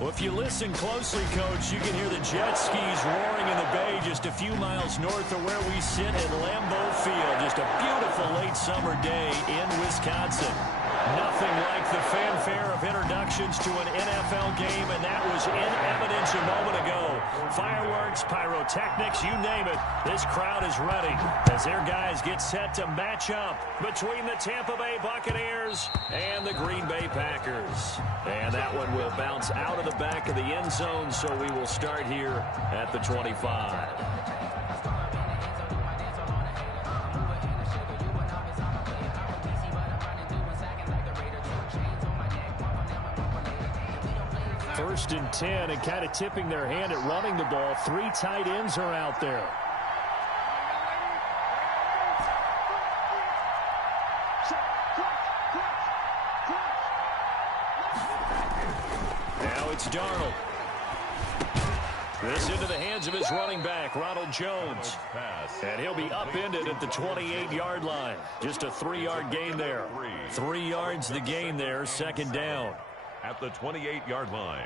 Well, if you listen closely, Coach, you can hear the jet skis roaring in the bay just a few miles north of where we sit at Lambeau Field. Just a beautiful late summer day in Wisconsin. Nothing like the fanfare of introductions to an NFL game, and that was in evidence a moment ago. Fireworks, pyrotechnics, you name it. This crowd is ready as their guys get set to match up between the Tampa Bay Buccaneers and the Green Bay Packers. And that one will bounce out of the back of the end zone, so we will start here at the 25. First and 10, and kind of tipping their hand at running the ball. 3 tight ends are out there. Now it's Darnold. This into the hands of his running back, Ronald Jones. And he'll be upended at the 28-yard line. Just a 3-yard gain there. 3 yards the gain there, second down. At the 28-yard line.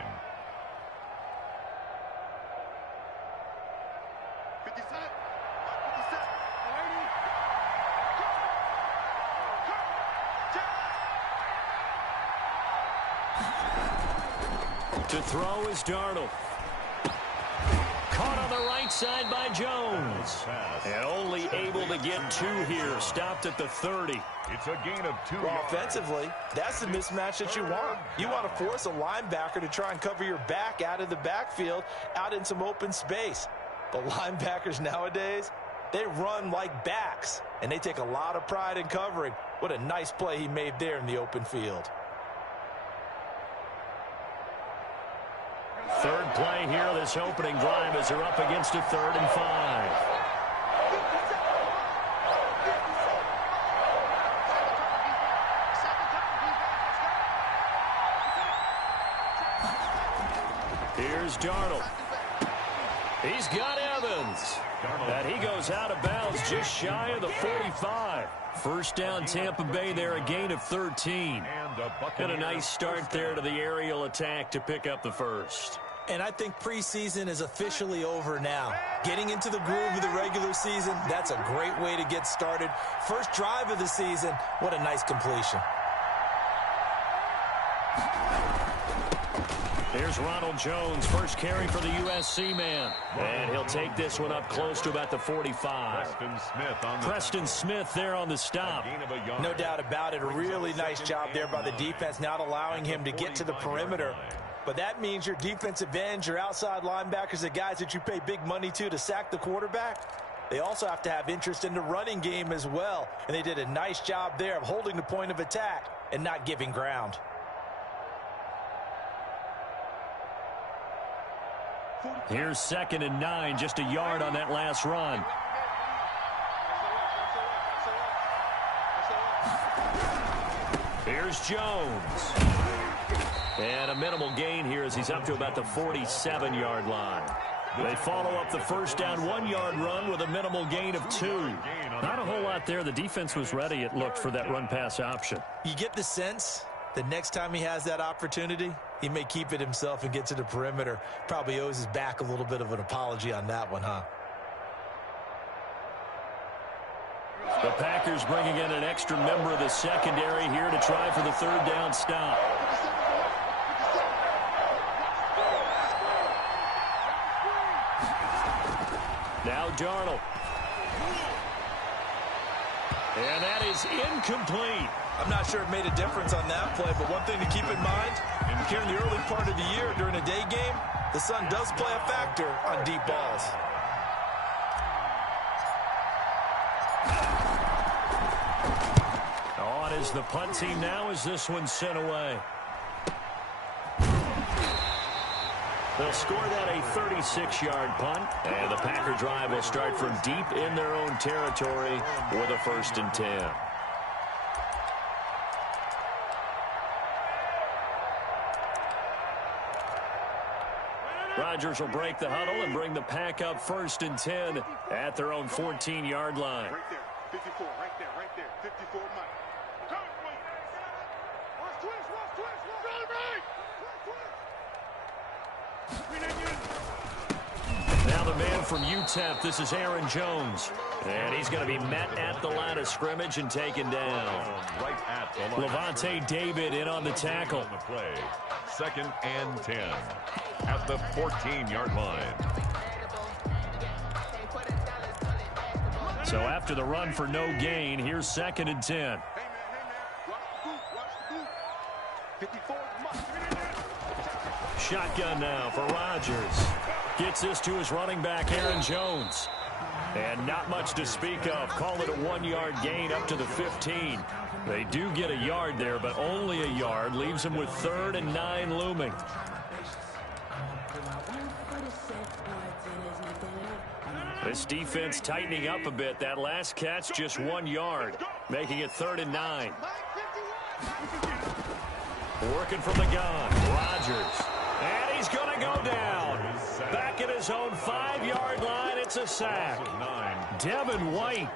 To throw is Darnold. Caught on the right side by Jones. And only able to get 2 here. Stopped at the 30. It's a gain of 2 Well, yards. offensively, that's the mismatch that you want. You want to force a linebacker to try and cover your back out of the backfield, out in some open space. But linebackers nowadays, they run like backs, and they take a lot of pride in covering. What a nice play he made there in the open field. Third play here, this opening drive as they're up against a 3rd and 5. Here's Darnold. He's got Evans. And he goes out of bounds just shy of the 45. First down Tampa Bay there, a gain of 13. And a nice start there to the aerial attack to pick up the first. And I think preseason is officially over now. Getting into the groove of the regular season, that's a great way to get started. First drive of the season, what a nice completion. Here's Ronald Jones, first carry for the USC man. And he'll take this one up close to about the 45. Preston Smith there on the stop. No doubt about it. A really nice job there by the defense, not allowing him to get to the perimeter. But that means your defensive ends, your outside linebackers, the guys that you pay big money to sack the quarterback, they also have to have interest in the running game as well. And they did a nice job there of holding the point of attack and not giving ground. Here's 2nd and 9, just a yard on that last run. Here's Jones. And a minimal gain here as he's up to about the 47-yard line. They follow up the first down 1-yard run with a minimal gain of 2. Not a whole lot there. The defense was ready, it looked, for that run-pass option. You get the sense that next time he has that opportunity, he may keep it himself and get to the perimeter. Probably owes his back a little bit of an apology on that one, huh? The Packers bringing in an extra member of the secondary here to try for the 3rd down stop. Now Darnold. And that is incomplete. I'm not sure it made a difference on that play, but one thing to keep in mind, here in the early part of the year during a day game, the sun does play a factor on deep balls. On is the punt team now as this one's sent away. They'll score that a 36-yard punt, and the Packer drive will start from deep in their own territory with a 1st and 10. Rodgers will break the huddle and bring the Pack up 1st and 10 at their own 14-yard line. Right there, 54, right there, 54 Mike. Watch twist, Now the man from UTEP, this is Aaron Jones. And he's going to be met at the line of scrimmage and taken down. Right at the line. Levante David in on the tackle. On the play. 2nd and 10 at the 14-yard line. So after the run for no gain, here's 2nd and 10. Hey, man. Watch the boot. 54. Shotgun now for Rodgers. Gets this to his running back, Aaron Jones. And not much to speak of. Call it a 1-yard gain up to the 15. They do get a yard there, but only a yard. Leaves them with 3rd and 9 looming. This defense tightening up a bit. That last catch just 1 yard, making it 3rd and 9. Working from the gun, Rodgers. And he's going to go down. Back at his own 5-yard line, it's a sack. Devin White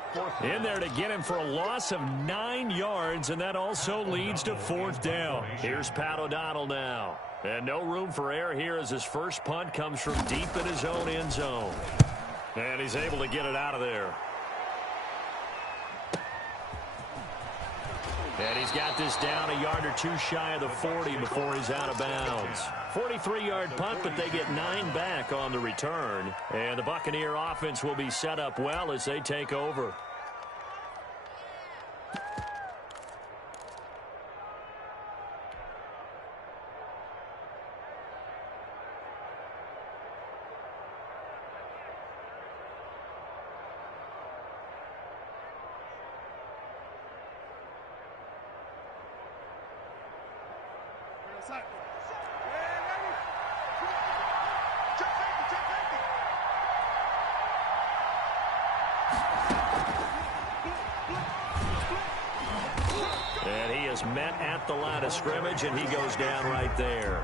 in there to get him for a loss of 9 yards, and that also leads to 4th down. Here's Pat O'Donnell now. And no room for error here as his first punt comes from deep in his own end zone. And he's able to get it out of there. And he's got this down a yard or two shy of the 40 before he's out of bounds. 43-yard punt, but they get 9 back on the return. And the Buccaneer offense will be set up well as they take over. And he is met at the line of scrimmage, and he goes down right there.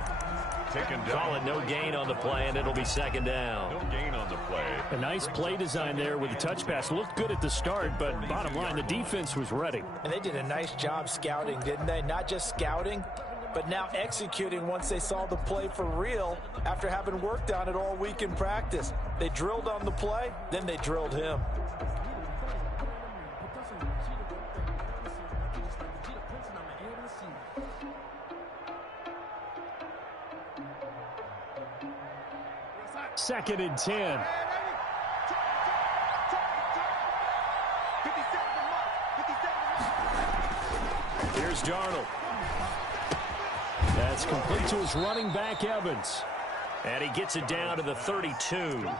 Call it no gain on the play, and it'll be 2nd down. No gain on the play. A nice play design there with the touch pass. Looked good at the start, but bottom line, the defense was ready. And they did a nice job scouting, didn't they? Not just scouting, but now executing once they saw the play for real after having worked on it all week in practice. They drilled on the play, then they drilled him. Second and 10. Here's Darnold. That's complete to his running back, Evans. And he gets it down to the 32.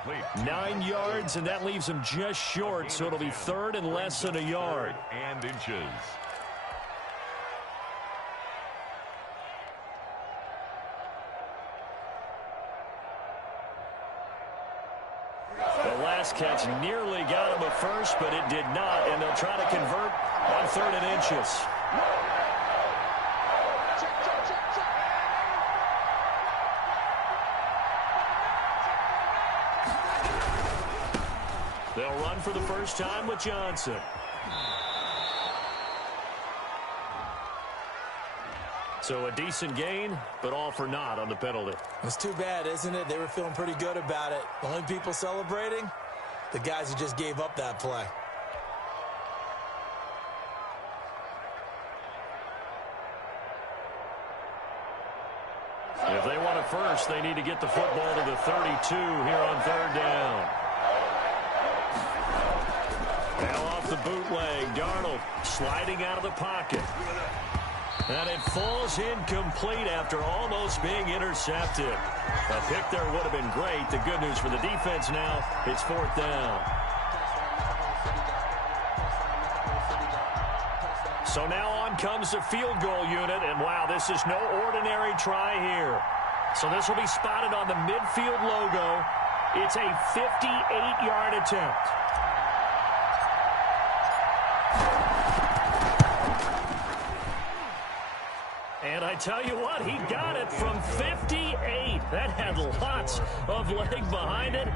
9 yards, and that leaves him just short, so it'll be 3rd and less than a yard. And inches. The last catch nearly got him a first, but it did not, and they'll try to convert on 3rd and inches. They'll run for the first time with Johnson. So a decent gain, but all for naught on the penalty. It's too bad, isn't it? They were feeling pretty good about it. The only people celebrating, the guys who just gave up that play. If they want it first, they need to get the football to the 32 here on 3rd down. Now off the bootleg, Darnold sliding out of the pocket. And it falls incomplete after almost being intercepted. A pick there would have been great. The good news for the defense now, it's 4th down. So now on comes the field goal unit, and wow, this is no ordinary try here. So this will be spotted on the midfield logo. It's a 58-yard attempt. And I tell you what, he got it from 58. That had lots of leg behind it.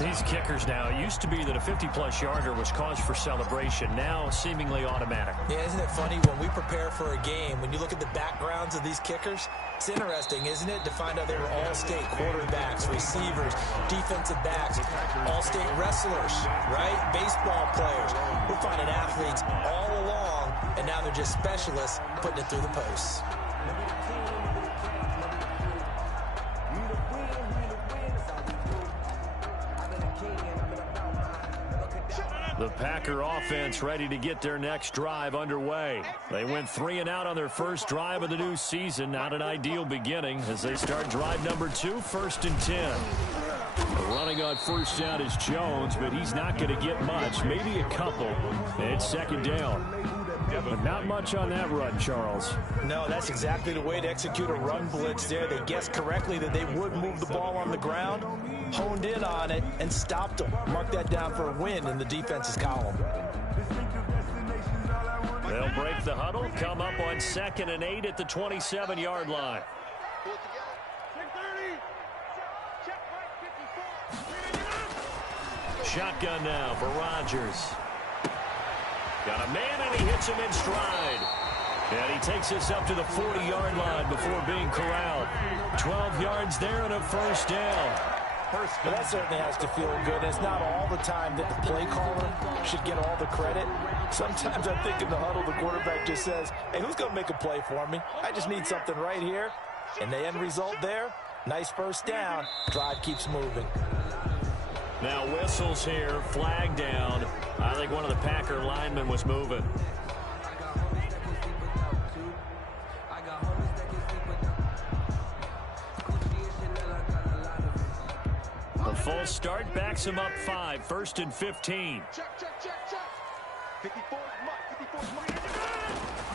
These kickers now, it used to be that a 50-plus yarder was cause for celebration. Now, seemingly automatic. Yeah, isn't it funny when we prepare for a game, when you look at the backgrounds of these kickers, it's interesting, isn't it, to find out they were all-state quarterbacks, receivers, defensive backs, all-state wrestlers, right? Baseball players. We're finding athletes all along, and now they're just specialists putting it through the posts. The Packer offense ready to get their next drive underway. They went 3 and out on their first drive of the new season. Not an ideal beginning as they start drive number 2, 1st and 10. Running on first down is Jones, but he's not going to get much, maybe a couple. It's 2nd down. But not much on that run, Charles. No, that's exactly the way to execute a run blitz there. They guessed correctly that they would move the ball on the ground, honed in on it, and stopped them. Mark that down for a win in the defense's column. They'll break the huddle, come up on 2nd and 8 at the 27-yard line. Shotgun now for Rodgers. Got a man, and he hits him in stride. And he takes us up to the 40-yard line before being corralled. 12 yards there and a 1st down. Well, that certainly has to feel good. It's not all the time that the play caller should get all the credit. Sometimes I think in the huddle, the quarterback just says, hey, who's going to make a play for me? I just need something right here. And the end result there, nice 1st down. Drive keeps moving. Now whistles here, flag down. I think one of the Packer linemen was moving. The false start backs him up 5, 1st and 15.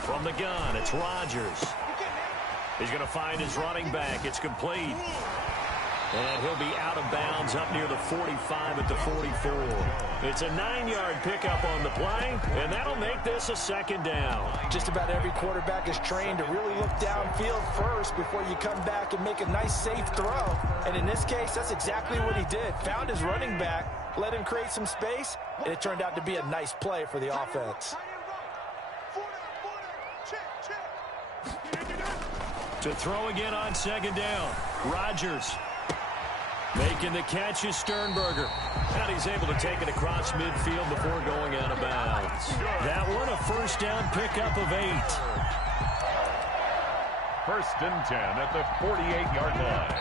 From the gun, it's Rodgers. He's going to find his running back. It's complete. And he'll be out of bounds up near the 45 at the 44. It's a 9-yard pickup on the play, and that'll make this a 2nd down. Just about every quarterback is trained to really look downfield first before you come back and make a nice, safe throw. And in this case, that's exactly what he did. Found his running back, let him create some space, and it turned out to be a nice play for the offense. To throw again on 2nd down, Rodgers. Making the catch is Sternberger. And he's able to take it across midfield before going out of bounds. That one, a 1st down pickup of 8. 1st and 10 at the 48-yard line.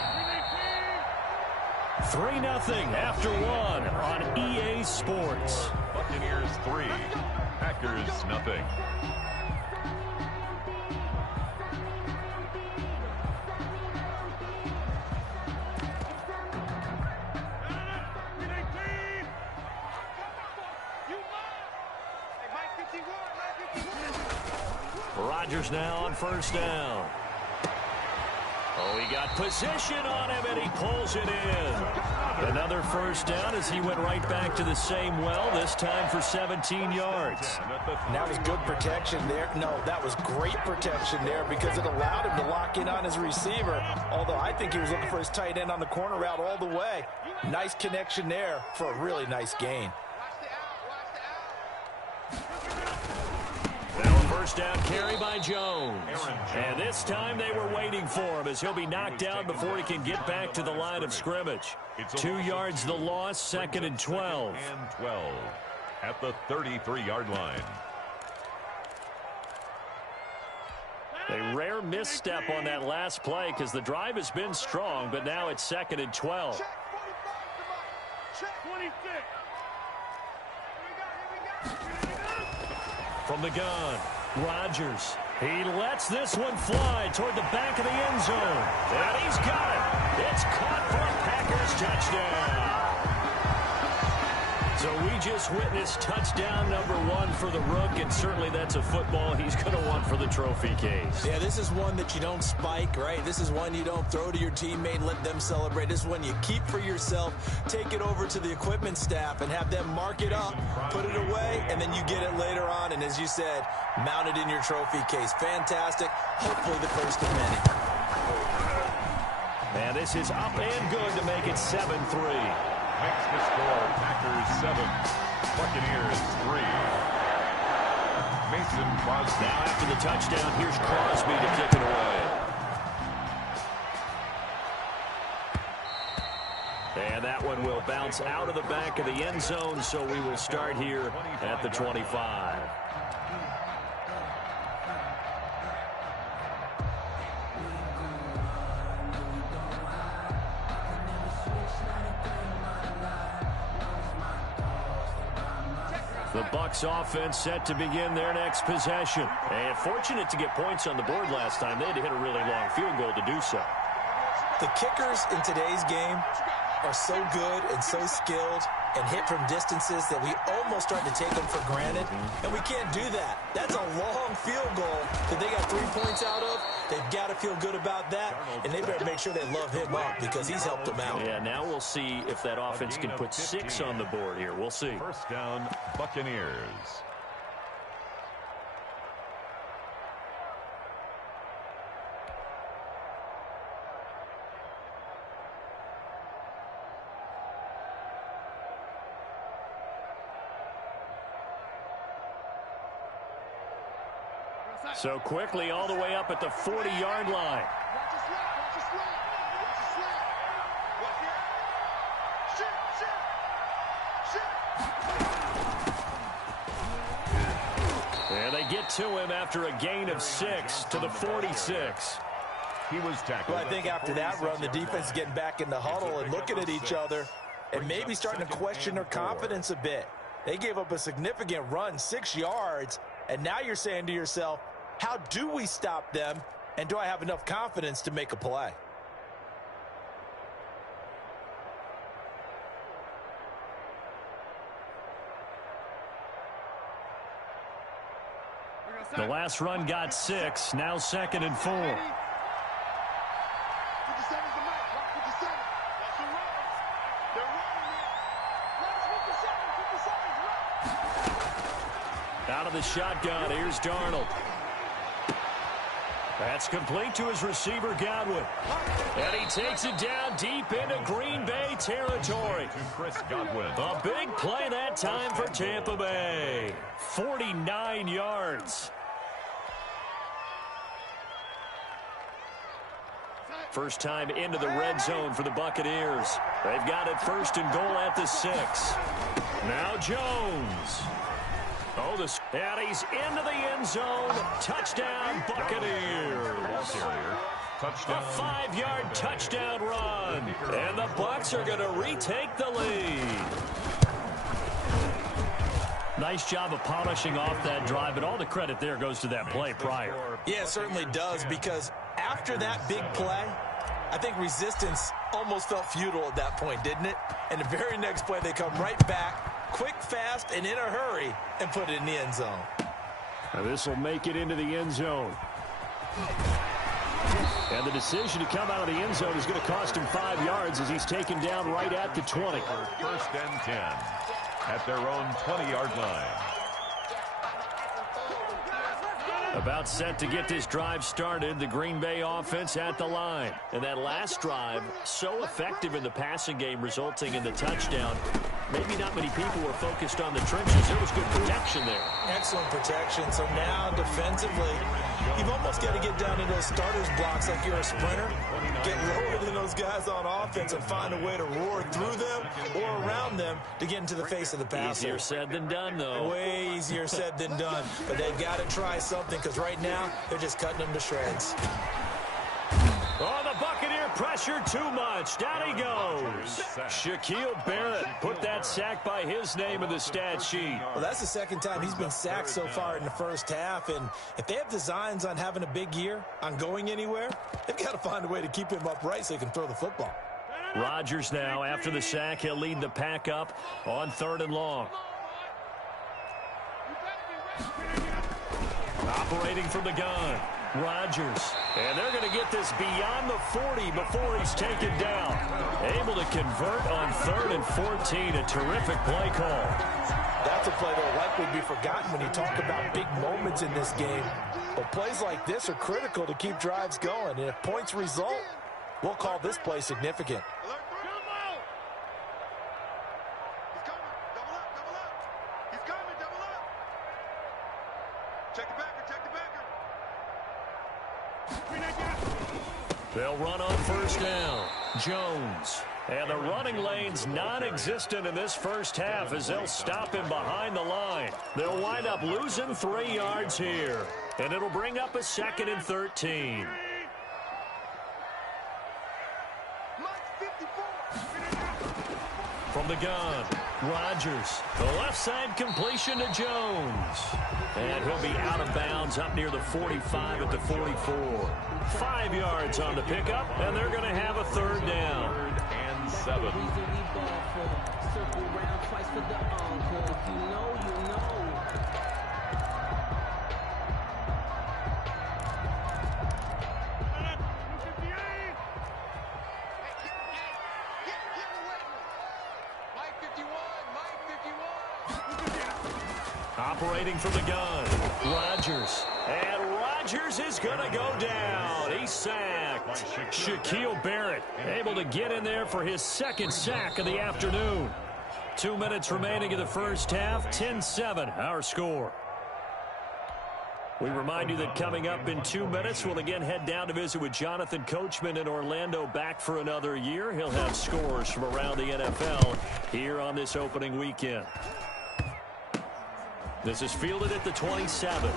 3-0 after 1 on EA Sports. Buccaneers 3, Packers nothing. Rodgers now on 1st down. Oh, he got position on him, and he pulls it in. Another 1st down as he went right back to the same well, this time for 17 yards. And that was good protection there. No, that was great protection there because it allowed him to lock in on his receiver, although I think he was looking for his tight end on the corner route all the way. Nice connection there for a really nice gain. Now a 1st down carry by Jones. And this time they were waiting for him as he'll be knocked down before he can get back to the line of scrimmage. 2 yards the loss, 2nd and 12. And 12 at the 33-yard line. A rare misstep on that last play because the drive has been strong, but now it's 2nd and 12. From the gun, Rodgers. He lets this one fly toward the back of the end zone. And he's got it. It's caught for a Packers touchdown. So we just witnessed touchdown number 1 for the Rook, and certainly that's a football he's going to want for the trophy case. Yeah, this is one that you don't spike, right? This is one you don't throw to your teammate and let them celebrate. This is one you keep for yourself, take it over to the equipment staff and have them mark it up, put it away, and then you get it later on. And as you said, mount it in your trophy case. Fantastic. Hopefully the first of many. And this is up and good to make it 7-3. Makes the score Packers 7, Buccaneers 3. Mason Crosby. Now after the touchdown, here's Crosby to kick it away. And that one will bounce out of the back of the end zone, so we will start here at the 25. The Bucs offense set to begin their next possession. And fortunate to get points on the board last time. They had to hit a really long field goal to do so. The kickers in today's game are so good and so skilled and hit from distances that we almost start to take them for granted. And we can't do that. That's a long field goal that they got 3 points out of. They've got to feel good about that, and they better make sure they love him up because he's helped them out. Yeah, now we'll see if that offense can put 6 on the board here. We'll see. First down, Buccaneers. So quickly all the way up at the 40-yard line. And they get to him after a gain of 6 to the 46. He was tackled. Well, I think after that run, the defense is getting back in the huddle and looking at each other and maybe starting to question their confidence a bit. They gave up a significant run, 6 yards, and now you're saying to yourself, how do we stop them, and do I have enough confidence to make a play? The last run got 6, now 2nd and 4. Out of the shotgun, here's Darnold. That's complete to his receiver, Godwin. And he takes it down deep into Green Bay territory. To Chris Godwin. A big play that time for Tampa Bay. 49 yards. First time into the red zone for the Buccaneers. They've got it 1st and goal at the 6. Now Jones. Oh, and he's into the end zone. Touchdown, Buccaneers. Touchdown. A 5-yard touchdown run. And the Bucs are going to retake the lead. Nice job of polishing off that drive, but all the credit there goes to that play prior. Yeah, it certainly does, because after that big play, I think resistance almost felt futile at that point, didn't it? And the very next play, they come right back, quick, fast, and in a hurry, and put it in the end zone. Now this will make it into the end zone. And the decision to come out of the end zone is going to cost him 5 yards as he's taken down right at the 20. 1st and 10 at their own 20-yard line. About set to get this drive started, the Green Bay offense at the line. And that last drive, so effective in the passing game, resulting in the touchdown. Maybe not many people were focused on the trenches. There was good protection there. Excellent protection. So now defensively, you've almost got to get down to those starters blocks like you're a sprinter. Get lower than those guys on offense and find a way to roar through them or around them to get into the face of the passer. Easier said than done, though. Way easier said than done. But they've got to try something, because right now they're just cutting them to shreds. Oh, the Buccaneer pressure too much. Down he goes. Shaquille Barrett put that sack by his name in the stat sheet. Well, that's the second time he's been sacked so far in the first half. And if they have designs on having a big year, on going anywhere, they've got to find a way to keep him upright so he can throw the football. Rodgers now, after the sack, he'll lead the pack up on 3rd and long. Operating from the gun, Rodgers. And they're going to get this beyond the 40 before he's taken down. Able to convert on 3rd and 14. A terrific play call. That's a play that will likely be forgotten when you talk about big moments in this game. But plays like this are critical to keep drives going. And if points result, we'll call this play significant. They'll run on 1st down. Jones. And the running lane's non-existent in this first half as they'll stop him behind the line. They'll wind up losing 3 yards here. And it'll bring up a 2nd and 13. From the gun, Rodgers. The left side completion to Jones. And he'll be out of bounds up near the 45 at the 44. 5 yards on the pickup, and they're going to have a 3rd down. 3rd and 7. Operating from the gun, Rodgers. And Rodgers is going to go down. He's sacked. Shaquille Barrett able to get in there for his 2nd sack of the afternoon. 2 minutes remaining in the first half. 10-7, our score. We remind you that coming up in 2 minutes, we'll again head down to visit with Jonathan Coachman in Orlando, back for another year. He'll have scores from around the NFL here on this opening weekend. This is fielded at the 27.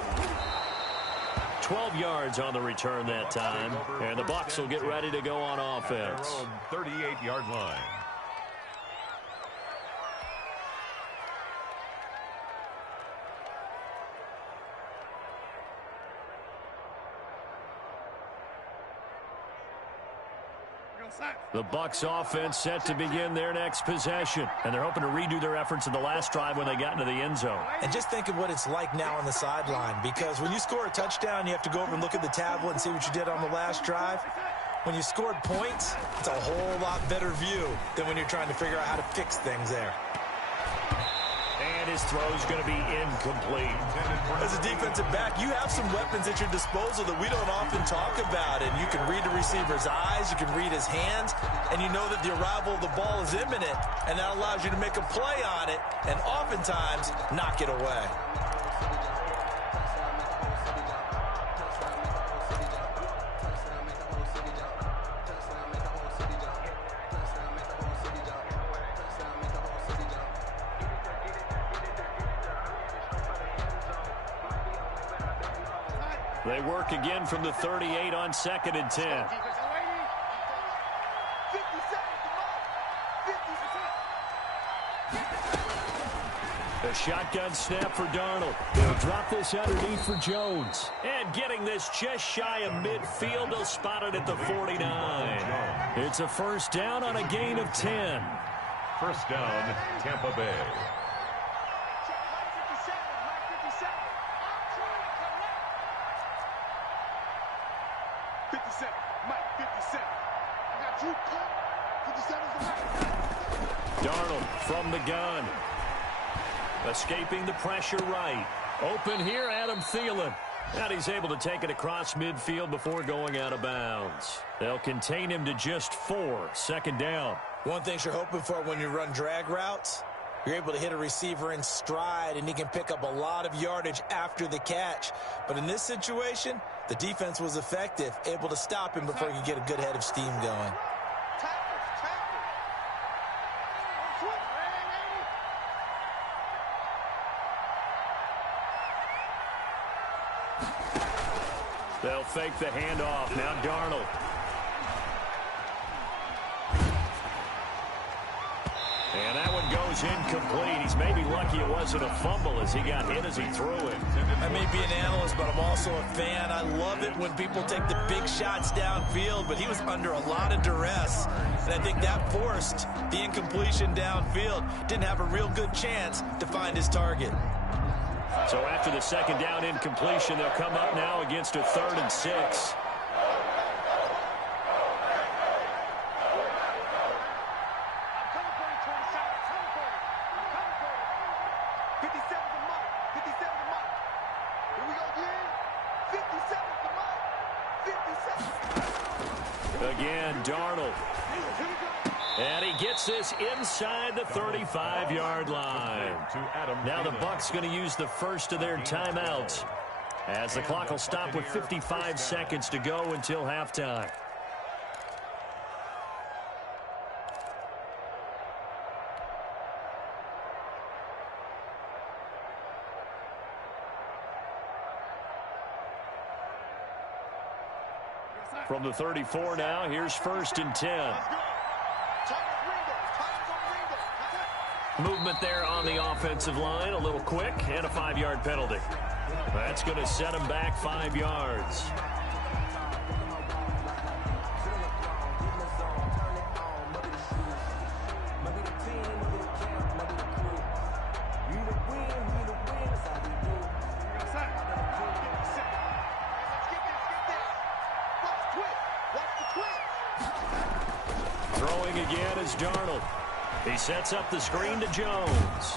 12 yards on the return that time. And the Bucs will get ready to go on offense. 38-yard line. The Bucs offense set to begin their next possession. And they're hoping to redo their efforts in the last drive when they got into the end zone. And just think of what it's like now on the sideline. Because when you score a touchdown, you have to go over and look at the tablet and see what you did on the last drive. When you scored points, it's a whole lot better view than when you're trying to figure out how to fix things there. And his throw's going to be incomplete. As a defensive back, you have some weapons at your disposal that we don't often talk about. And you can read the receiver's eyes, you can read his hands, and you know that the arrival of the ball is imminent, and that allows you to make a play on it and oftentimes knock it away. They work again from the 38 on 2nd and 10. The shotgun snap for Darnold. They'll drop this underneath for Jones. And getting this just shy of midfield, they'll spot it at the 49. It's a 1st down on a gain of 10. 1st down, Tampa Bay. Darnold from the gun. Escaping the pressure right. Open here, Adam Thielen. And he's able to take it across midfield before going out of bounds. They'll contain him to just 4. 2nd down. One thing you're hoping for when you run drag routes, you're able to hit a receiver in stride, and he can pick up a lot of yardage after the catch. But in this situation, the defense was effective, able to stop him before he could get a good head of steam going. They'll fake the handoff. Now Darnold. And that one goes incomplete. He's maybe lucky it wasn't a fumble as he got hit as he threw it. I may be an analyst, but I'm also a fan. I love it when people take the big shots downfield, but he was under a lot of duress. And I think that forced the incompletion downfield. Didn't have a real good chance to find his target. So after the second down incompletion, they'll come up now against a 3rd and 6. Again, Darnold. And he gets this inside the 35-yard line. Now the Bucs going to use the first of their timeouts as the clock will stop with 55 seconds to go until halftime. From the 34 now, here's 1st and 10. Movement there on the offensive line, a little quick, and a 5-yard penalty. That's going to set him back 5 yards. Throwing again is Darnold. He sets up the screen to Jones.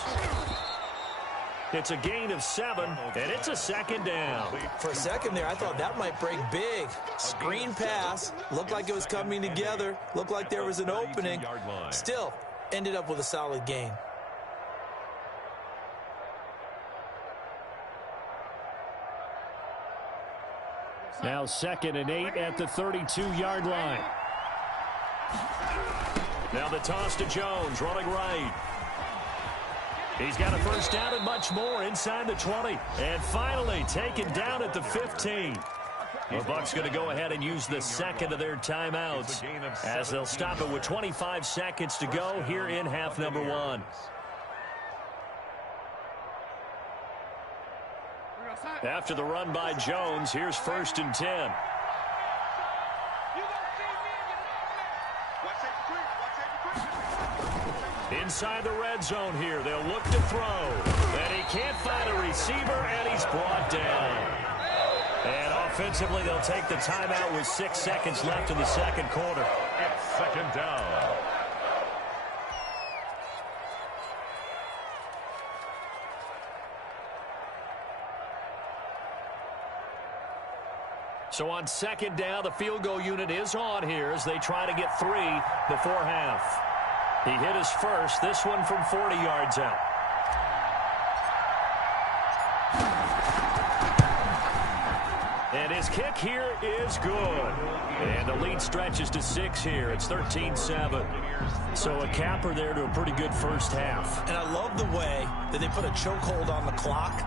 It's a gain of 7, and it's a 2nd down. For a second there, I thought that might break big. Screen pass. Looked like it was coming together. Looked like there was an opening. Still, ended up with a solid gain. Now 2nd and 8 at the 32-yard line. Now the toss to Jones, running right. He's got a first down and much more inside the 20. And finally taken down at the 15. The Bucs going to go ahead and use the 2nd of their timeouts as they'll stop it with 25 seconds to go here in half number 1. After the run by Jones, here's 1st and 10. Inside the red zone here, they'll look to throw. And he can't find a receiver, and he's brought down. And offensively, they'll take the timeout with 6 seconds left in the second quarter. It's 2nd down. So on 2nd down, the field goal unit is on here as they try to get 3 before half. He hit his first, this one from 40 yards out. And his kick here is good. And the lead stretches to 6 here. It's 13-7. So a capper there to a pretty good first half. And I love the way that they put a chokehold on the clock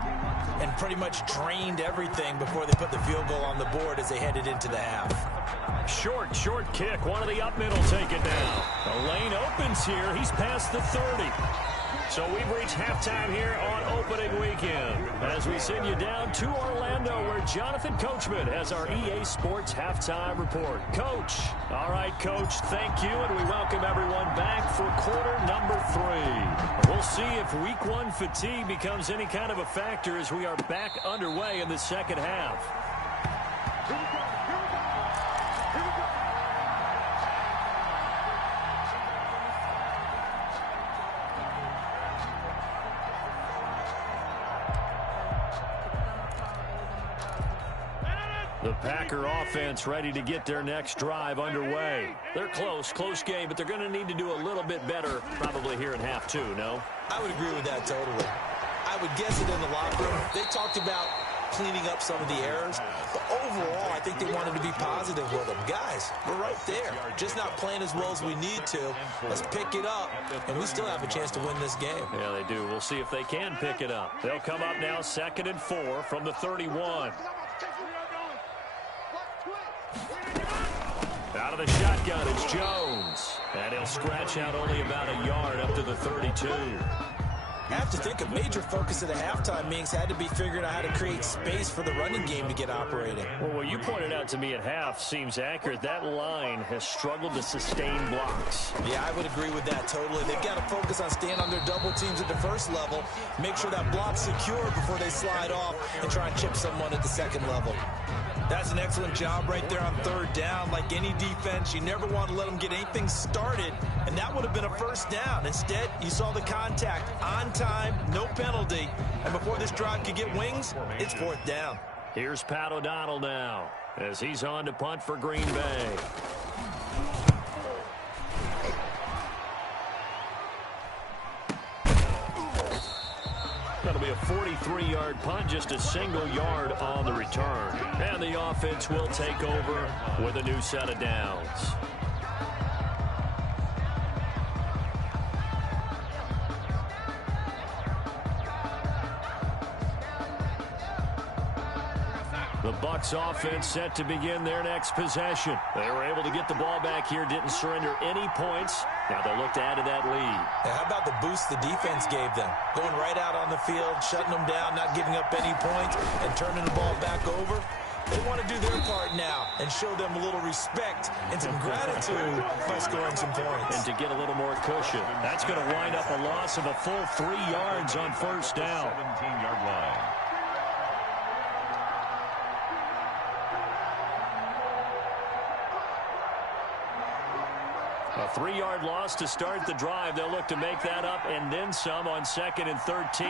and pretty much drained everything before they put the field goal on the board as they headed into the half. Short kick. One of the up middle take it down. The lane opens here. He's past the 30. So we've reached halftime here on opening weekend as we send you down to Orlando where Jonathan Coachman has our EA Sports halftime report. Coach. All right, Coach, thank you, and we welcome everyone back for quarter number 3. We'll see if week 1 fatigue becomes any kind of a factor as we are back underway in the second half. The Packer offense ready to get their next drive underway. They're close game, but they're going to need to do a little bit better probably here in half 2, no? I would agree with that totally. I would guess it in the locker room. They talked about cleaning up some of the errors, but overall, I think they wanted to be positive with them. Guys, we're right there. Just not playing as well as we need to. Let's pick it up, and we still have a chance to win this game. Yeah, they do. We'll see if they can pick it up. They'll come up now 2nd and 4 from the 31. Out of the shotgun, it's Jones. And he'll scratch out only about a yard up to the 32. I have to think a major focus of the halftime meetings had to be figuring out how to create space for the running game to get operating. Well, what you pointed out to me at half seems accurate. That line has struggled to sustain blocks. Yeah, I would agree with that totally. They've got to focus on staying on their double teams at the first level, make sure that block's secure before they slide off and try and chip someone at the second level. That's an excellent job right there on third down. Like any defense, you never want to let them get anything started, and that would have been a first down. Instead, you saw the contact on time, no penalty, and before this drive could get wings, it's fourth down. Here's Pat O'Donnell now as he's on to punt for Green Bay. That'll be a 43-yard punt, just a single yard on the return. And the offense will take over with a new set of downs. The Bucs offense set to begin their next possession. They were able to get the ball back here, didn't surrender any points. Now they'll look to add to that lead. Now, how about the boost the defense gave them? Going right out on the field, shutting them down, not giving up any points, and turning the ball back over. They want to do their part now and show them a little respect and some gratitude by scoring some points. And to get a little more cushion. That's going to wind up a loss of a full 3 yards on first down. 17-yard line. A 3-yard loss to start the drive. They'll look to make that up and then some on 2nd and 13.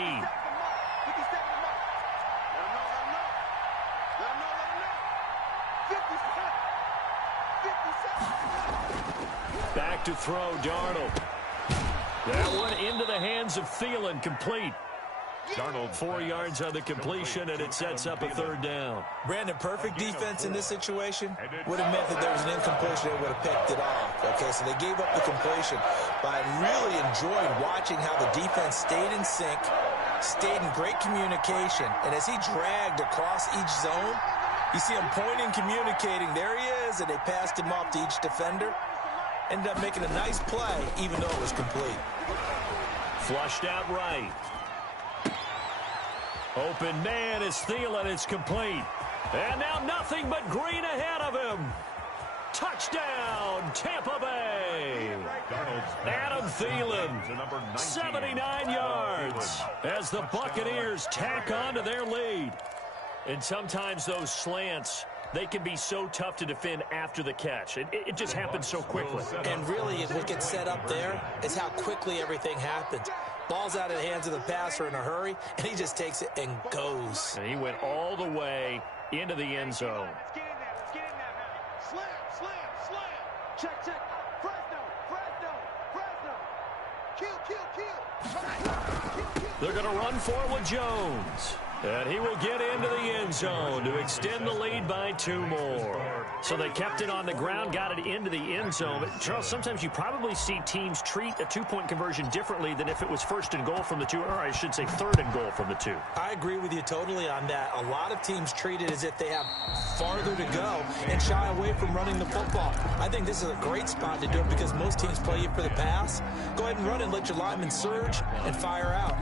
Back to throw, Darnold. That one into the hands of Thielen, complete. Darnold 4 yards on the completion, and it sets up a third down. Brandon, perfect defense in this situation would have meant that there was an incompletion that would have picked it off. Okay, so they gave up the completion. But I really enjoyed watching how the defense stayed in sync, stayed in great communication, and as he dragged across each zone, you see him pointing, communicating. There he is, and they passed him off to each defender. Ended up making a nice play, even though it was complete. Flushed out right. Open man is Thielen. It's complete. And now nothing but green ahead of him. Touchdown, Tampa Bay. Adam Thielen, 79 yards as the Buccaneers tack on to their lead. And sometimes those slants, they can be so tough to defend after the catch. It just happens so quickly. And really, what gets set up there is how quickly everything happens. Ball's out of the hands of the passer in a hurry, and he just takes it and goes. And he went all the way into the end zone. Let's get in there. Let's get in there, man. Slam, slam, slam. Check, check. Fresno, Fresno, Fresno. Kill. They're going to run for it with Jones. And he will get into the end zone to extend the lead by 2 more. So they kept it on the ground, got it into the end zone. But, Charles, sometimes you probably see teams treat a 2-point conversion differently than if it was 1st and goal from the 2, or I should say 3rd and goal from the 2. I agree with you totally on that. A lot of teams treat it as if they have farther to go and shy away from running the football. I think this is a great spot to do it because most teams play you for the pass. Go ahead and run it, let your linemen surge, and fire out.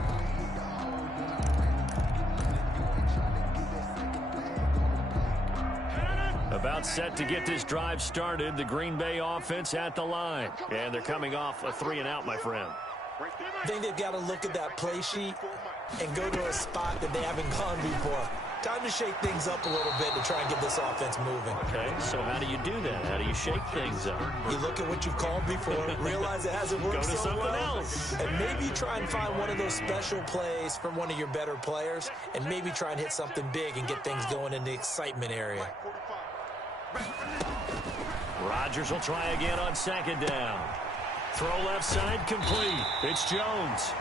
About set to get this drive started, the Green Bay offense at the line. And they're coming off a 3-and-out, my friend. I think they've got to look at that play sheet and go to a spot that they haven't gone before. Time to shake things up a little bit to try and get this offense moving. Okay, so how do you do that? How do you shake things up? You look at what you've called before, realize it hasn't worked Go to so something well, else. and maybe try and find one of those special plays from one of your better players, and maybe try and hit something big and get things going in the excitement area. Rodgers will try again on 2nd down. Throw left side complete. It's Jones.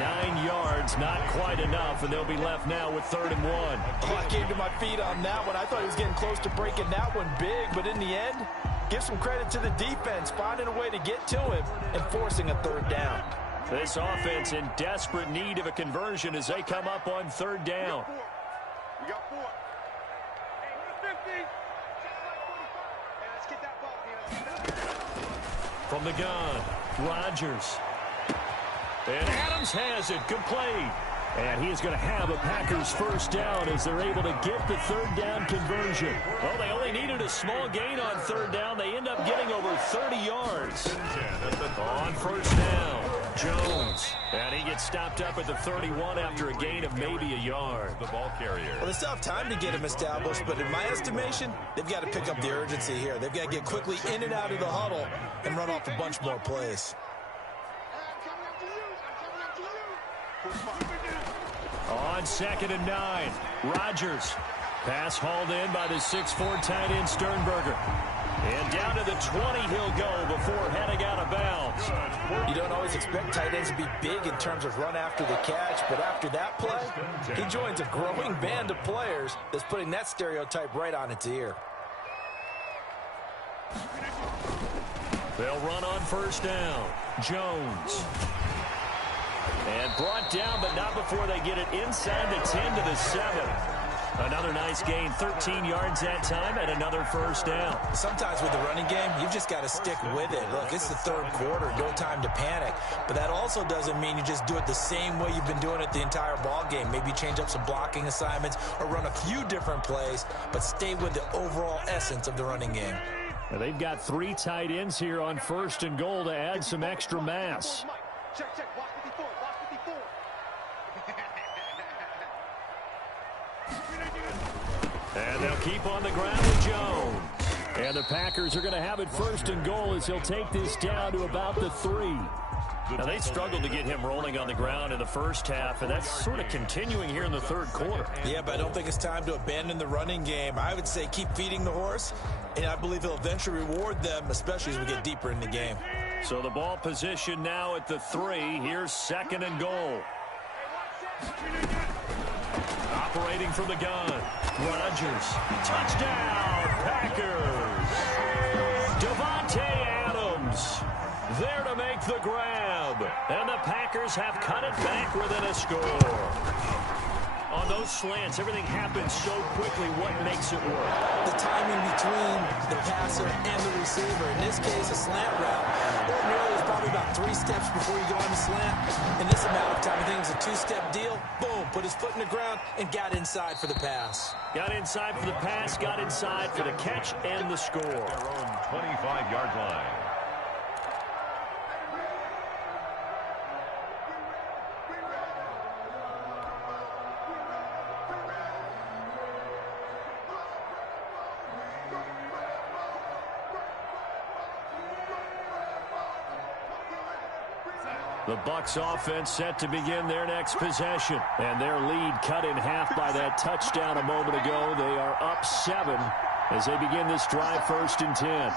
9 yards, not quite enough, and they'll be left now with 3rd and 1. Oh, I came to my feet on that one. I thought he was getting close to breaking that one big, but in the end, give some credit to the defense, finding a way to get to him and forcing a 3rd down. This offense in desperate need of a conversion as they come up on 3rd down. We got 4. Hey, 50. Hey, let's get that ball. From the gun, Rodgers. And Adams has it, complete. And he is going to have a Packers first down as they're able to get the third down conversion. Well, they only needed a small gain on third down. They end up getting over 30 yards. On first down, Jones. And he gets stopped up at the 31 after a gain of maybe a yard. The ball carrier. Well, they still have time to get him established, but in my estimation, they've got to pick up the urgency here. They've got to get quickly in and out of the huddle and run off a bunch more plays. On 2nd and 9, Rodgers. Pass hauled in by the 6'4" tight end Sternberger. And down to the 20 he'll go before heading out of bounds. You don't always expect tight ends to be big in terms of run after the catch, but after that play, he joins a growing band of players that's putting that stereotype right on its ear. They'll run on first down. Jones. And brought down, but not before they get it inside the 10 to the 7. Another nice gain, 13 yards that time, and another first down. Sometimes with the running game, you've just got to stick with it. Look, it's the third quarter, no time to panic. But that also doesn't mean you just do it the same way you've been doing it the entire ball game. Maybe change up some blocking assignments or run a few different plays, but stay with the overall essence of the running game. Now they've got 3 tight ends here on 1st and goal to add some extra mass. Check, check. Watch 54. Watch 54. And they'll keep on the ground with Jones. And the Packers are going to have it 1st and goal as he'll take this down to about the 3. Now, they struggled to get him rolling on the ground in the first half, and that's sort of continuing here in the third quarter. Yeah, but I don't think it's time to abandon the running game. I would say keep feeding the horse, and I believe he'll eventually reward them, especially as we get deeper in the game. So the ball position now at the 3. Here's 2nd and goal. Operating from the gun. Rodgers. Touchdown, Packers. Devontae Adams there to make the grab. And the Packers have cut it back within a score. On those slants, everything happens so quickly. What makes it work? The timing between the passer and the receiver. In this case, a slant route. Ordinarily, it's probably about 3 steps before you go on the slant. In this amount of time, I think it's a 2-step deal. Boom, put his foot in the ground and got inside for the pass. Got inside for the pass, got inside for the catch and the score. Their own 25-yard line. The Bucs offense set to begin their next possession. And their lead cut in half by that touchdown a moment ago. They are up 7 as they begin this drive 1st and 10.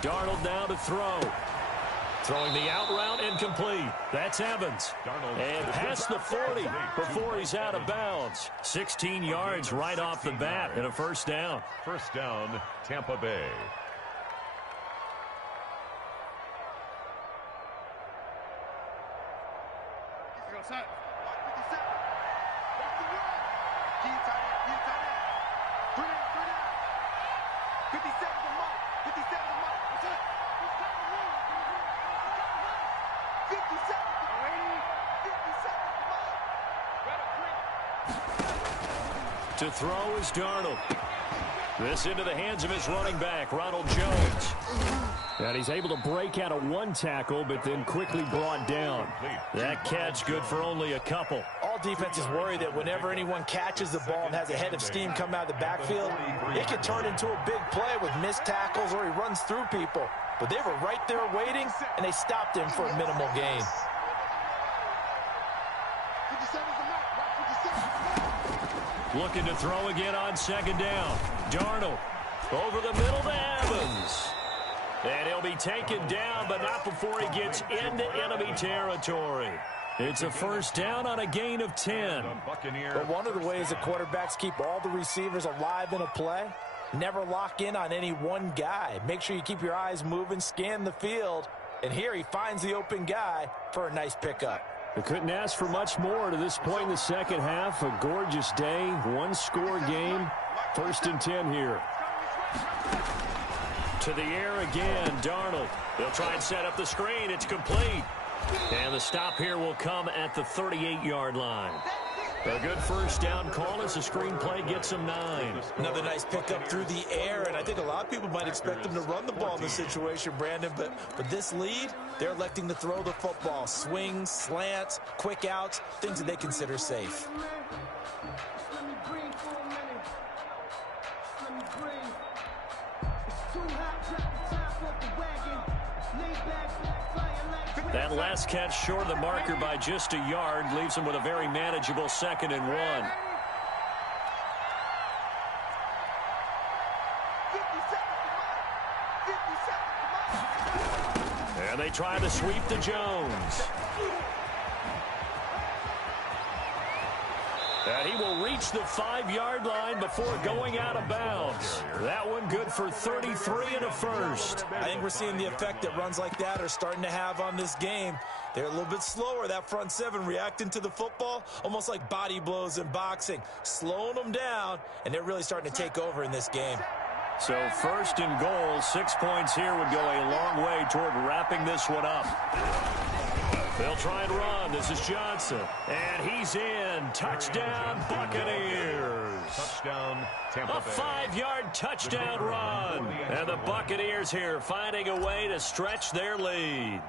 Darnold now to throw. Throwing the out route incomplete. That's Evans. And past the 40 before he's out of bounds. 16 yards right off the bat and a first down. First down, Tampa Bay. To throw is Darnold. This into the hands of his running back, Ronald Jones. And he's able to break out of 1 tackle, but then quickly brought down. That catch good for only a couple. All defenses worry that whenever anyone catches the ball and has a head of steam come out of the backfield, it can turn into a big play with missed tackles or he runs through people. But they were right there waiting, and they stopped him for a minimal gain. Looking to throw again on 2nd down. Darnold over the middle to Evans. And he'll be taken down, but not before he gets into enemy territory. It's a first down on a gain of 10. But one of the ways that quarterbacks keep all the receivers alive in a play, never lock in on any one guy. Make sure you keep your eyes moving, scan the field. And here he finds the open guy for a nice pickup. They couldn't ask for much more to this point in the second half. A gorgeous day, one-score game. 1st and 10 here. To the air again, Darnold. They'll try and set up the screen. It's complete. And the stop here will come at the 38-yard line. A good first down call as the screenplay gets him 9. Another nice pickup through the air, and I think a lot of people might expect them to run the ball in this situation, Brandon, but with this lead, they're electing to throw the football. Swings, slants, quick outs, things that they consider safe. That last catch short of the marker by just a yard leaves him with a very manageable 2nd and 1. And they try to sweep to Jones. And he will reach the 5-yard line before going out of bounds. That one good for 33 and a first. I think we're seeing the effect that runs like that are starting to have on this game. They're a little bit slower, that front seven, reacting to the football, almost like body blows in boxing, slowing them down, and they're really starting to take over in this game. So 1st and goal, 6 points here would go a long way toward wrapping this one up. They'll try and run. This is Johnson. And he's in. Touchdown, Buccaneers. Touchdown, Tampa Bay. A 5-yard touchdown run. And the Buccaneers here finding a way to stretch their lead.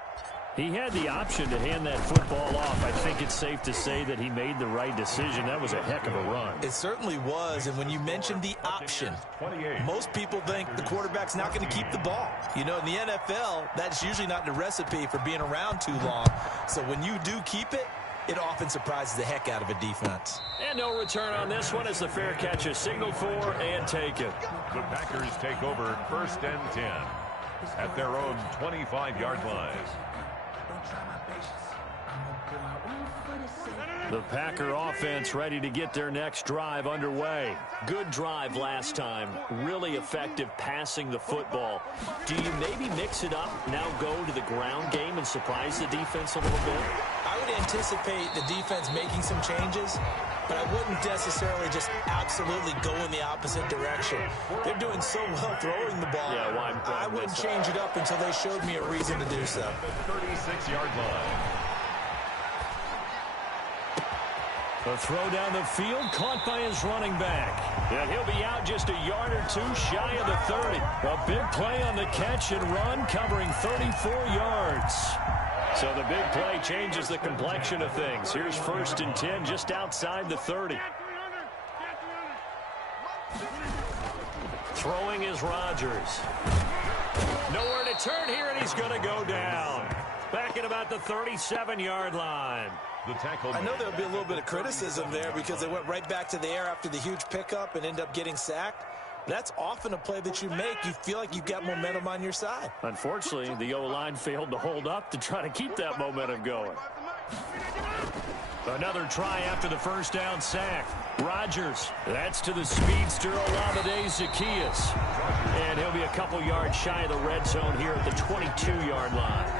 He had the option to hand that football off. I think it's safe to say that he made the right decision. That was a heck of a run. It certainly was, and when you mentioned the option, most people think the quarterback's not going to keep the ball. You know, in the NFL, that's usually not the recipe for being around too long. So when you do keep it, it often surprises the heck out of a defense. And no return on this one as the fair catch is signaled for and taken. The Packers take over 1st and 10 at their own 25-yard line. The Packer offense ready to get their next drive underway. Good drive last time. Really effective passing the football. Do you maybe mix it up, now go to the ground game and surprise the defense a little bit? I would anticipate the defense making some changes, but I wouldn't necessarily just absolutely go in the opposite direction. They're doing so well throwing the ball. Yeah, I wouldn't change it up until they showed me a reason to do so. 36-yard line. The throw down the field caught by his running back. And he'll be out just a yard or two shy of the 30. A big play on the catch and run covering 34 yards. So the big play changes the complexion of things. Here's 1st and 10 just outside the 30. Throwing is Rodgers. Nowhere to turn here, and he's going to go down. Back at about the 37-yard line. I know there'll be a little bit of criticism there because they went right back to the air after the huge pickup and end up getting sacked. That's often a play that you make. You feel like you've got momentum on your side. Unfortunately, the O-line failed to hold up to try to keep that momentum going. Another try after the first down sack. Rodgers, that's to the speedster Olamide Zaccheaus. And he'll be a couple yards shy of the red zone here at the 22-yard line.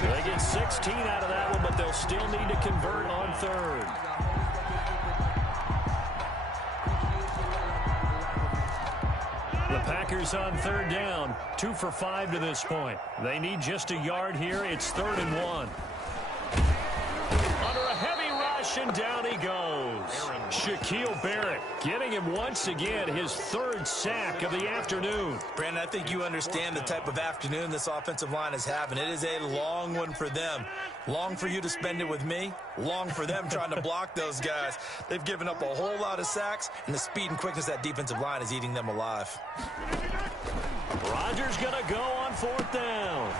They get 16 out of that one, but they'll still need to convert on 3rd. The Packers on 3rd down, 2 for 5 to this point. They need just a yard here. It's 3rd and 1. Under a heavy rush, and down he goes. Shaquille Barrett getting him once again his 3rd sack of the afternoon. Brandon, I think you understand the type of afternoon this offensive line is having. It is a long one for them. Long for you to spend it with me. Long for them trying to block those guys. They've given up a whole lot of sacks, and the speed and quickness of that defensive line is eating them alive. Rodgers going to go on 4th down.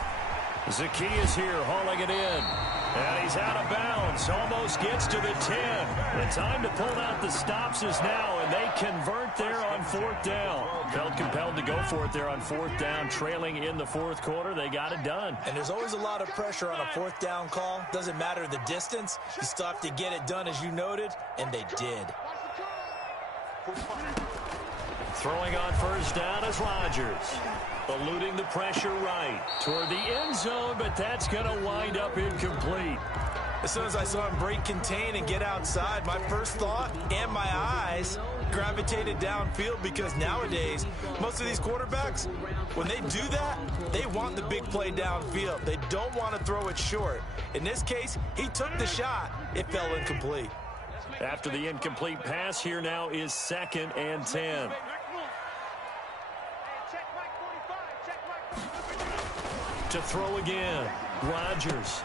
Zaccheaus here hauling it in. And he's out of bounds. Almost gets to the 10. The time to pull out the stops is now, and they convert there on 4th down. Felt compelled to go for it there on 4th down. Trailing in the 4th quarter, they got it done. And there's always a lot of pressure on a 4th down call. Doesn't matter the distance. You still have to get it done, as you noted, and they did. Throwing on first down is Rodgers. Eluding the pressure right toward the end zone, but that's going to wind up incomplete. As soon as I saw him break contain and get outside, my first thought and my eyes gravitated downfield, because nowadays, most of these quarterbacks, when they do that, they want the big play downfield. They don't want to throw it short. In this case, he took the shot. It fell incomplete. After the incomplete pass, here now is 2nd and 10. To throw again, Rodgers.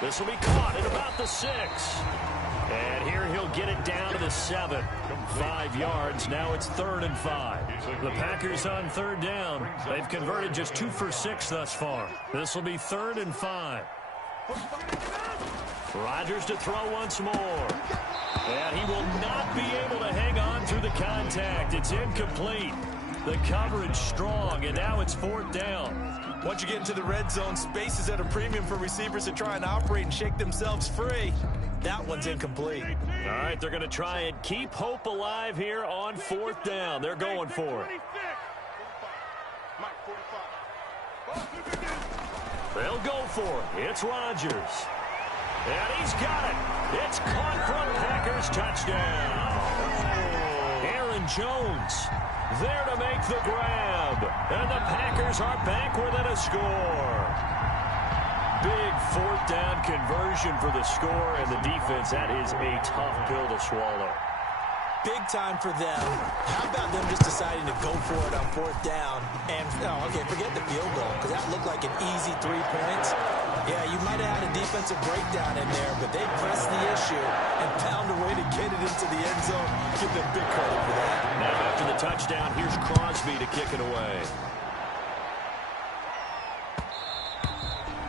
This will be caught at about the 6. And here he'll get it down to the 7. 5 yards. Now it's 3rd and 5. The Packers on 3rd down. They've converted just 2 for 6 thus far. This will be 3rd and 5. Rodgers to throw once more. And he will not be able to hang on through the contact. It's incomplete. The coverage strong, and now it's 4th down. Once you get into the red zone, space is at a premium for receivers to try and operate and shake themselves free. That one's incomplete. All right, they're going to try and keep hope alive here on 4th down. They're going for it. They'll go for it. It's Rodgers. And he's got it. It's caught from Packers touchdown. Aaron Jones there to make the grab. And the Packers are back within a score. Big 4th down conversion for the score, and the defense, that is a tough pill to swallow. Big time for them. How about them just deciding to go for it on 4th down? And, okay, forget the field goal, because that looked like an easy 3 points. Yeah, you might have had a defensive breakdown in there, but they pressed the issue and found a way to get it into the end zone. Give them big credit for that. Now after the touchdown, here's Crosby to kick it away.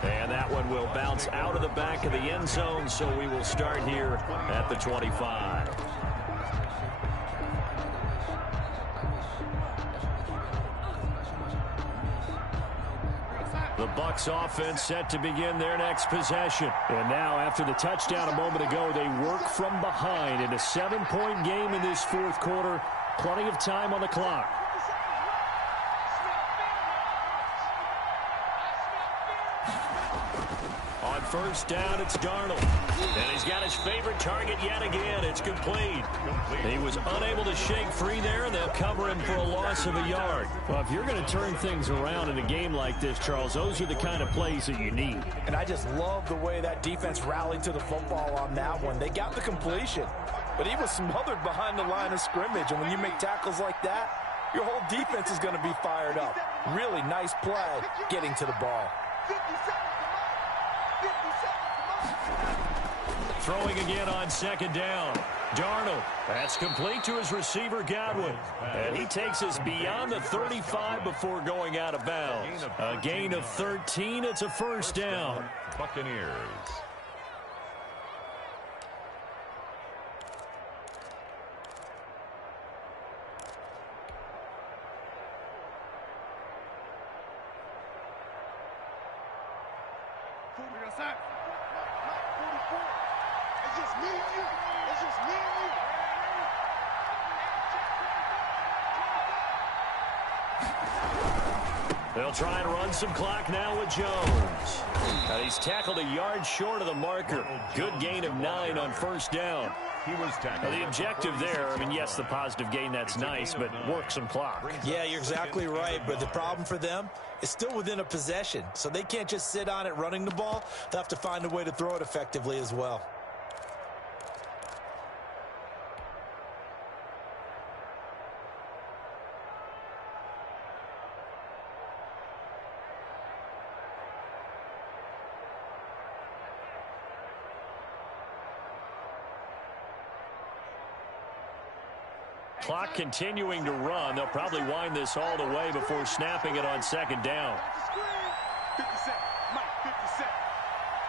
And that one will bounce out of the back of the end zone, so we will start here at the 25. The Bucs offense set to begin their next possession. And now after the touchdown a moment ago, they work from behind in a 7-point game in this 4th quarter. Plenty of time on the clock. On first down, it's Darnold. And he's got his favorite target yet again. It's complete. He was unable to shake free there, and they'll cover him for a loss of a yard. Well, if you're going to turn things around in a game like this, Charles, those are the kind of plays that you need. And I just love the way that defense rallied to the football on that one. They got the completion, but he was smothered behind the line of scrimmage. And when you make tackles like that, your whole defense is going to be fired up. Really nice play getting to the ball. Throwing again on 2nd down. Darnold. That's complete to his receiver, Godwin. And he takes us beyond the 35 before going out of bounds. A gain of 13. It's a 1st down. Buccaneers. They'll try and run some clock now with Jones. And he's tackled a yard short of the marker. Good gain of 9 on 1st down. He was tackled. Now the objective there, I mean, yes, the positive gain, that's nice, but work some clock. Yeah, you're exactly right, but the problem for them is still within a possession, so they can't just sit on it running the ball. They'll have to find a way to throw it effectively as well. Clock continuing to run. They'll probably wind this all the way before snapping it on 2nd down. 50 Cent, Mike, 50 Cent.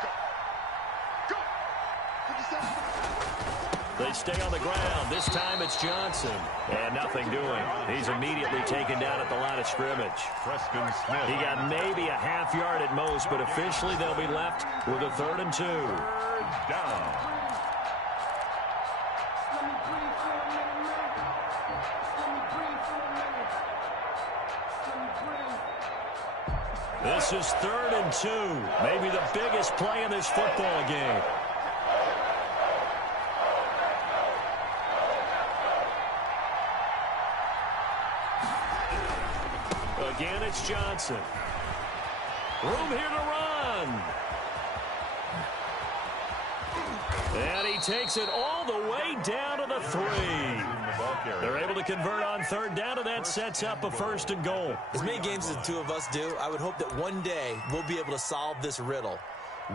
Go. Go. 50 Cent. They stay on the ground. This time it's Johnson. And nothing doing. He's immediately taken down at the line of scrimmage. Preston Smith. He got maybe a half yard at most, but officially they'll be left with a 3rd and 2. 3rd down. This is 3rd and 2. Maybe the biggest play in this football game. Again, it's Johnson. Room here to run. And he takes it all the way down to the 3. They're able to convert on 3rd down, and that sets up a 1st and goal. As many games as the two of us do, I would hope that one day we'll be able to solve this riddle.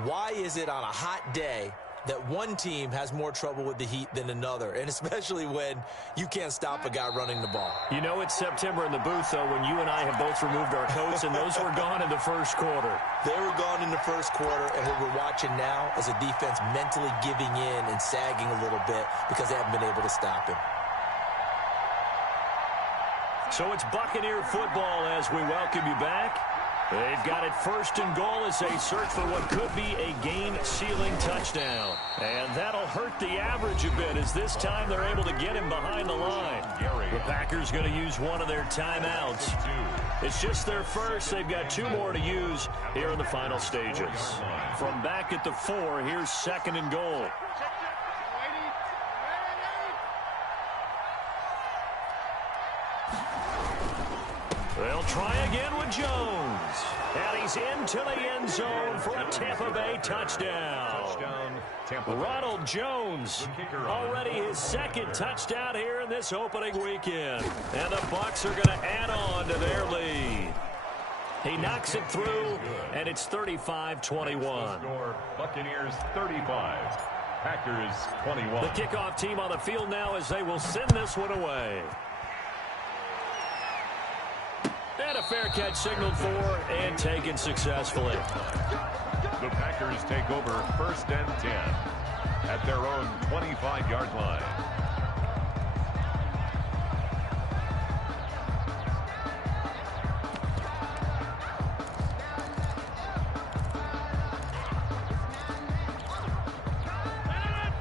Why is it on a hot day that one team has more trouble with the heat than another, and especially when you can't stop a guy running the ball? You know it's September in the booth, though, when you and I have both removed our coats, and those were gone in the 1st quarter. They were gone in the 1st quarter, and what we're watching now is a defense mentally giving in and sagging a little bit because they haven't been able to stop him. So it's Buccaneer football as we welcome you back. They've got it 1st and goal as they search for what could be a game-sealing touchdown. And that'll hurt the average a bit as this time they're able to get him behind the line. The Packers going to use one of their timeouts. It's just their first. They've got 2 more to use here in the final stages. From back at the 4, here's 2nd and goal. They'll try again with Jones. And he's into the end zone for a Tampa Bay touchdown. Ronald Jones, already his 2nd touchdown here in this opening weekend. And the Bucs are going to add on to their lead. He knocks it through, and it's 35-21. Buccaneers 35, Packers 21. The kickoff team on the field now as they will send this one away. And a fair catch signaled for and taken successfully. The Packers take over 1st and 10 at their own 25-yard line.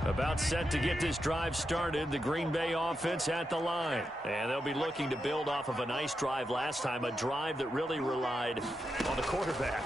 About set to get this drive started, the Green Bay offense at the line. And they'll be looking to build off of a nice drive last time, a drive that really relied on the quarterback.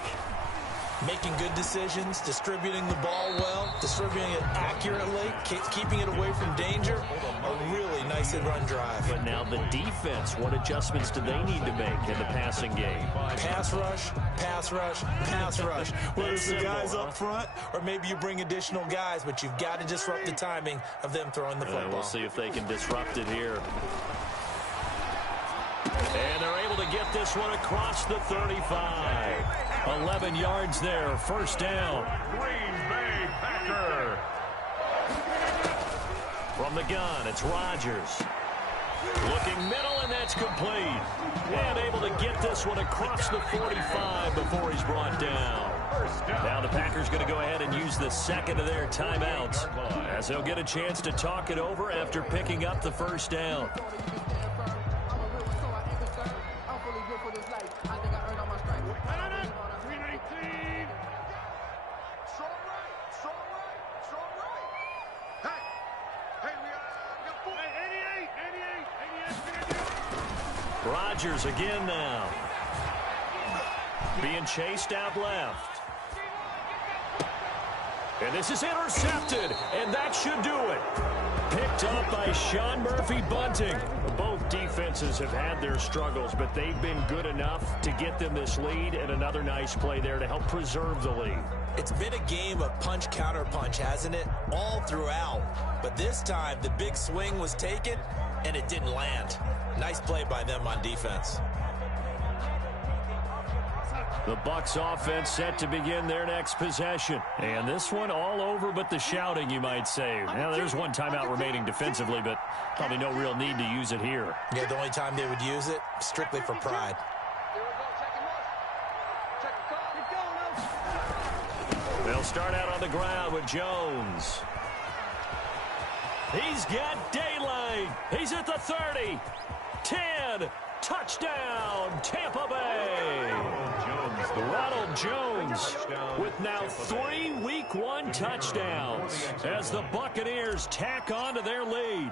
Making good decisions, distributing the ball well, distributing it accurately, keeping it away from danger. A really nice run drive. But now the defense, what adjustments do they need to make in the passing game? Pass rush, pass rush, pass rush. Whether it's the guys up front or maybe you bring additional guys, but you've got to disrupt the timing of them throwing the football. We'll see if they can disrupt it here. And they're able to get this one across the 35. 11 yards there, 1st down. Green Bay Packer. From the gun, it's Rodgers. Looking middle, and that's complete. And able to get this one across the 45 before he's brought down. Now the Packers going to go ahead and use the 2nd of their timeouts as they'll get a chance to talk it over after picking up the 1st down. Rodgers again now. Being chased out left. And this is intercepted, and that should do it. Picked up by Sean Murphy-Bunting. Both defenses have had their struggles, but they've been good enough to get them this lead, and another nice play there to help preserve the lead. It's been a game of punch-counter-punch, hasn't it? All throughout. But this time, the big swing was taken, and it didn't land. Nice play by them on defense. The Bucs offense set to begin their next possession. And this one all over but the shouting, you might say. Now, there's one timeout remaining defensively, but probably no real need to use it here. Yeah, the only time they would use it, strictly for pride. They'll start out on the ground with Jones. He's got daylight. He's at the 30. 10. Touchdown, Tampa Bay. Ronald Jones with now 3 Week 1 touchdowns as the Buccaneers tack on to their lead.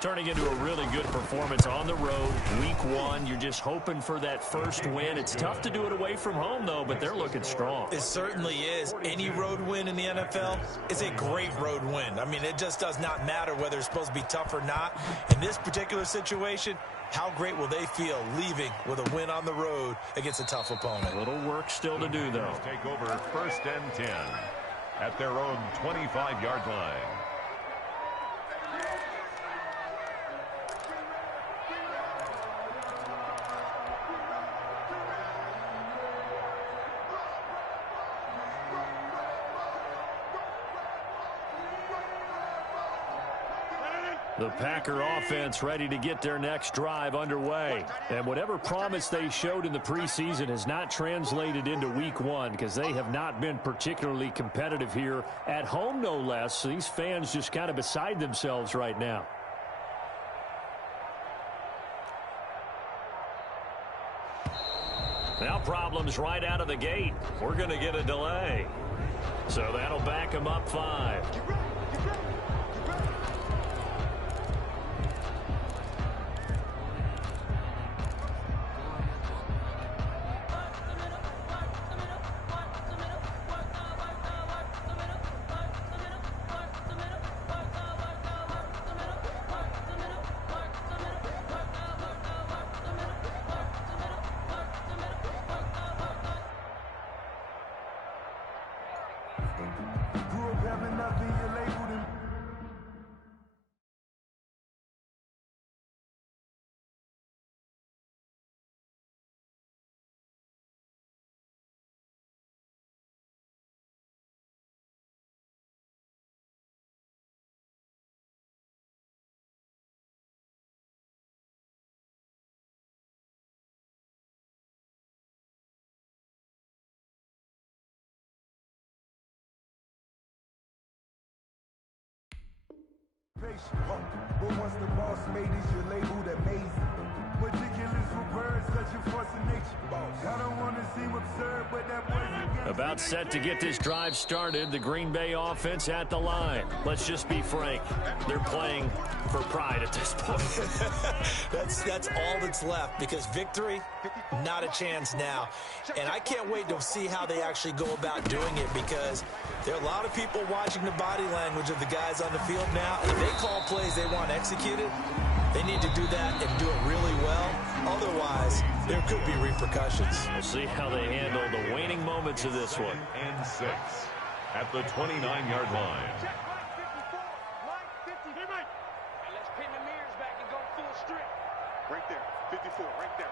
Turning into a really good performance on the road, week one. You're just hoping for that first win. It's tough to do it away from home, though, but they're looking strong. It certainly is. Any road win in the NFL is a great road win. I mean, it just does not matter whether it's supposed to be tough or not. In this particular situation, how great will they feel leaving with a win on the road against a tough opponent? A little work still to do, though. Take over 1st and 10 at their own 25-yard line. The Packer offense ready to get their next drive underway. And whatever promise they showed in the preseason has not translated into week one because they have not been particularly competitive here at home, no less. So these fans just kind of beside themselves right now. Now problems right out of the gate. We're going to get a delay. So that'll back them up 5. But once the boss made it, your labeled amazing. Ridiculous with words, such a force of nature. I don't want to seem absurd, but that boy's about set to get this drive started. The Green Bay offense at the line. Let's just be frank. They're playing for pride at this point. That's all that's left because victory, not a chance now. And I can't wait to see how they actually go about doing it because there are a lot of people watching the body language of the guys on the field now. And if they call plays they want executed, they need to do that and do it really well. Otherwise, there could be repercussions. We'll see how they handle the waning moments of this one. And 6 at the 29-yard line. Let's pin the mirrors back and go full strip. Right there, 54, right there.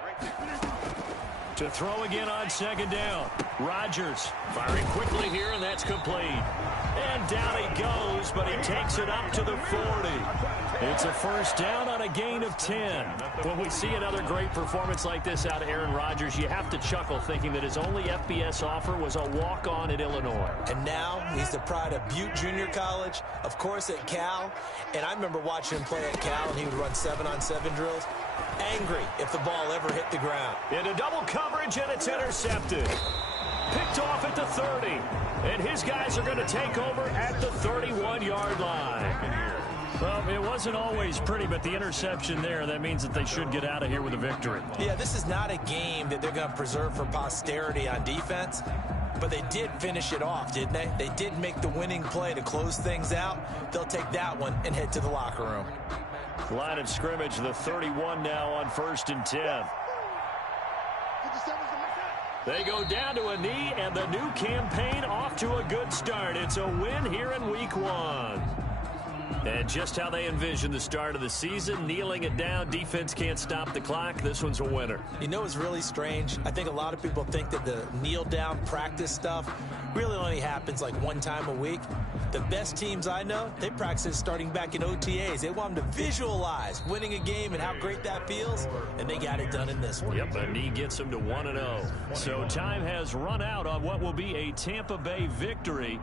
To throw again on 2nd down. Rodgers firing quickly here, and that's complete. And down he goes, but he takes it up to the 40. It's a 1st down on a gain of 10. When we see another great performance like this out of Aaron Rodgers, you have to chuckle thinking that his only FBS offer was a walk-on at Illinois. And now he's the pride of Butte Junior College, of course at Cal. And I remember watching him play at Cal, and he would run 7-on-7 drills. Angry if the ball ever hit the ground. Into double coverage, and it's intercepted. Picked off at the 30. And his guys are going to take over at the 31-yard line. Well, it wasn't always pretty, but the interception there, that means that they should get out of here with a victory. Yeah, this is not a game that they're going to preserve for posterity on defense, but they did finish it off, didn't they? They did make the winning play to close things out. They'll take that one and head to the locker room. Line of scrimmage, the 31 now on 1st and 10. They go down to a knee, and the new campaign off to a good start. It's a win here in week one. And just how they envision the start of the season, kneeling it down, defense can't stop the clock. This one's a winner. You know what's really strange? I think a lot of people think that the kneel-down practice stuff really only happens like one time a week. The best teams I know, they practice starting back in OTAs. They want them to visualize winning a game and how great that feels, and they got it done in this one. Yep, a knee gets them to 1-0. So time has run out on what will be a Tampa Bay victory.